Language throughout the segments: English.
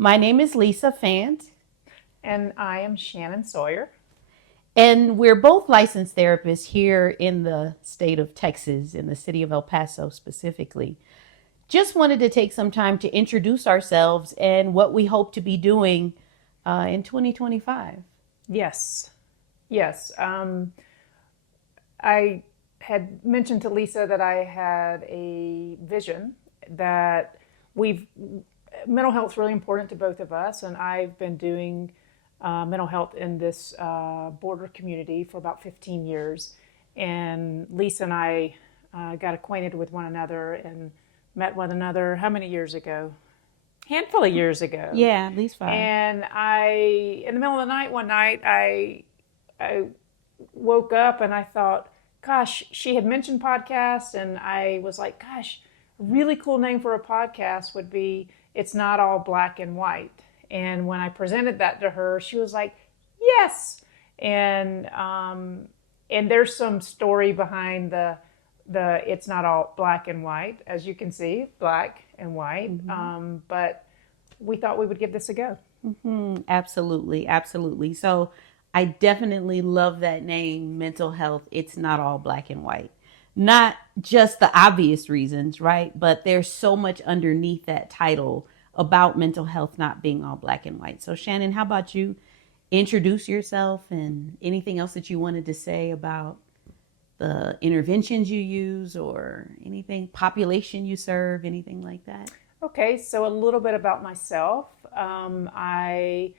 My name is Liza Fant, And I am Shannon Sawyer. and we're both licensed therapists here in the state of Texas, in the city of El Paso specifically. Just wanted to take some time to introduce ourselves and what we hope to be doing in 2025. Yes, yes. I had mentioned to Lisa that I had a vision that we've mental health is really important to both of us, and I've been doing mental health in this border community for about 15 years. And Lisa and I got acquainted with one another and met one another how many years ago? Handful of years ago. Yeah, at least 5. And in the middle of the night, one night, I woke up and I thought, gosh, she had mentioned podcasts, and I was like, gosh, a really cool name for a podcast would be It's Not All Black and White. And when I presented that to her, she was like, yes. And there's some story behind the it's not all black and white, as you can see, black and white. But we thought we would give this a go. Absolutely, absolutely. So I definitely love that name, mental health. It's not all black and white. Not just the obvious reasons, right? But there's so much underneath that title about mental health not being all black and white. So, Shannon, how about you introduce yourself and anything else that you wanted to say about the interventions you use or anything, population you serve, anything like that? Okay, so a little bit about myself. I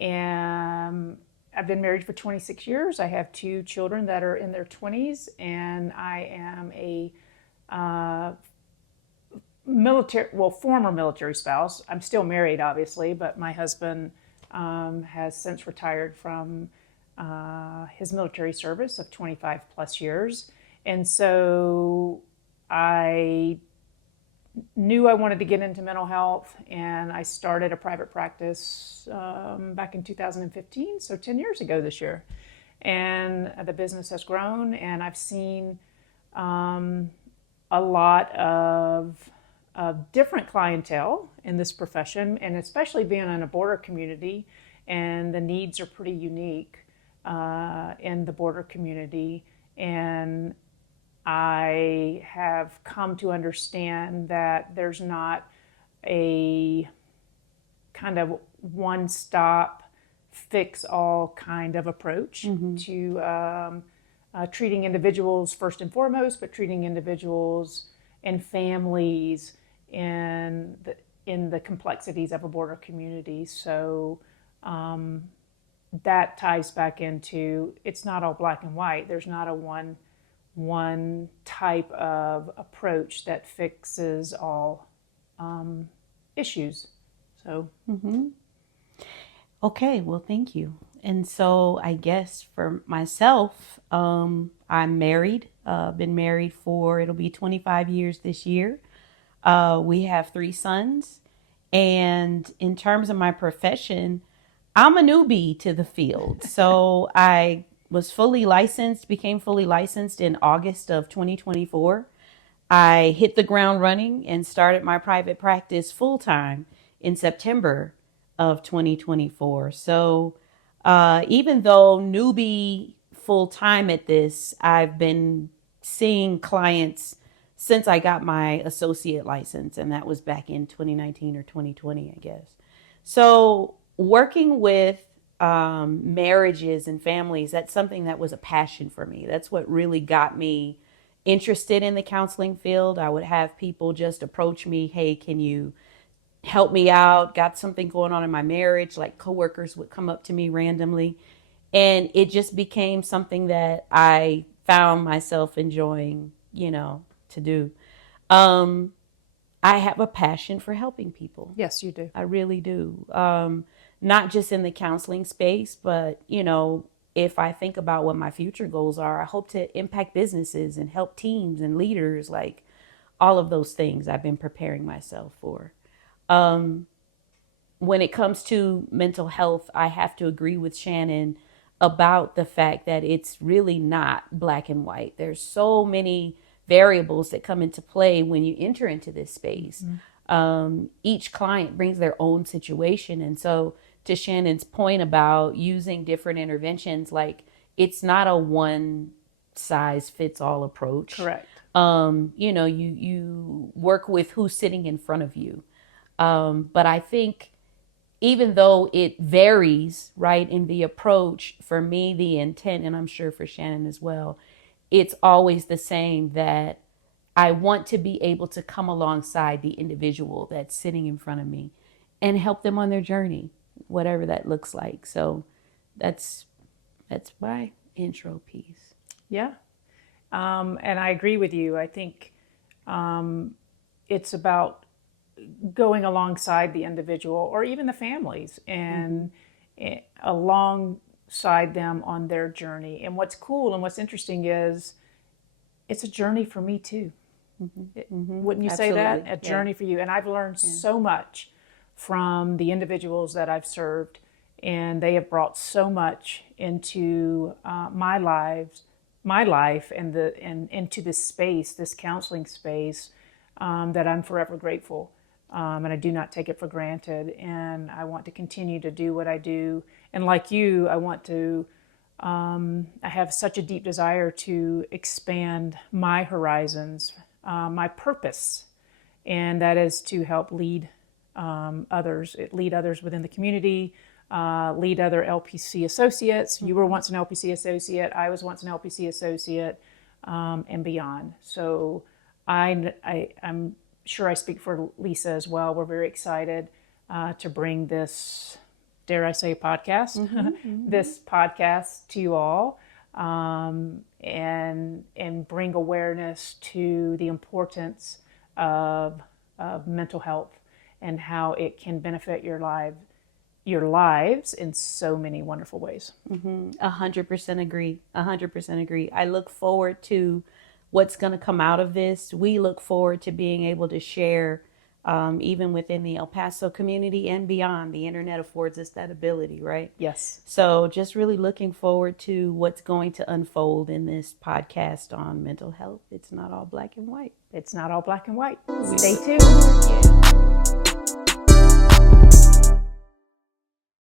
am. I've been married for 26 years. I have two children that are in their 20s, and I am a former military spouse. I'm still married, obviously, but my husband has since retired from his military service of 25 plus years. And so I knew I wanted to get into mental health, and I started a private practice back in 2015, so 10 years ago this year. And the business has grown, and I've seen a lot of different clientele in this profession, and especially being in a border community, and the needs are pretty unique in the border community. And I have come to understand that there's not a kind of one stop, fix all kind of approach to treating individuals first and foremost, but treating individuals and families in the complexities of a border community. So that ties back into it's not all black and white. There's not a one type of approach that fixes all issues. So Okay, well, thank you. And so I guess for myself, I'm married. Been married for, it'll be 25 years this year. We have 3 sons. And in terms of my profession, I'm a newbie to the field. So I was fully licensed, became fully licensed in August of 2024. I hit the ground running and started my private practice full time in September of 2024. So even though newbie full time at this, I've been seeing clients since I got my associate license, and that was back in 2019 or 2020, I guess. So working with marriages and families, that's something that was a passion for me. That's what really got me interested in the counseling field. I would have people just approach me, hey, can you help me out? Got something going on in my marriage. Like coworkers would come up to me randomly. And it just became something that I found myself enjoying, to do. Um, I have a passion for helping people. yes, you do. I really do. Not just in the counseling space, but, if I think about what my future goals are, I hope to impact businesses and help teams and leaders, like all of those things I've been preparing myself for. Um, when it comes to mental health, I have to agree with Shannon about the fact that it's really not black and white. There's so many variables that come into play when you enter into this space. Each client brings their own situation. And so, to Shannon's point about using different interventions, like it's not a one size fits all approach. Correct. You work with who's sitting in front of you. But I think even though it varies, right, in the approach, for me, the intent, and I'm sure for Shannon as well, it's always the same, that I want to be able to come alongside the individual that's sitting in front of me and help them on their journey, whatever that looks like. So that's my intro piece. Yeah. And I agree with you. I think it's about going alongside the individual or even the families and alongside them on their journey. And what's cool and what's interesting is it's a journey for me too. Wouldn't you Absolutely. say that? A journey for you. And I've learned so much from the individuals that I've served, and they have brought so much into my life, and into this space, this counseling space, that I'm forever grateful. And I do not take it for granted. And I want to continue to do what I do. And like you, I have such a deep desire to expand my horizons, my purpose, and that is to help lead others within the community, lead other LPC associates. You were once an LPC associate. I was once an LPC associate, and beyond. So I'm sure I speak for Lisa as well. We're very excited to bring this, dare I say, podcast, this podcast to you all, and bring awareness to the importance of mental health and how it can benefit your lives in so many wonderful ways. 100% agree. 100% agree. I look forward to what's going to come out of this. We look forward to being able to share, even within the El Paso community and beyond. The internet affords us that ability, right? Yes. So just really looking forward to what's going to unfold in this podcast on mental health. It's not all black and white. It's not all black and white. Stay tuned. Yeah.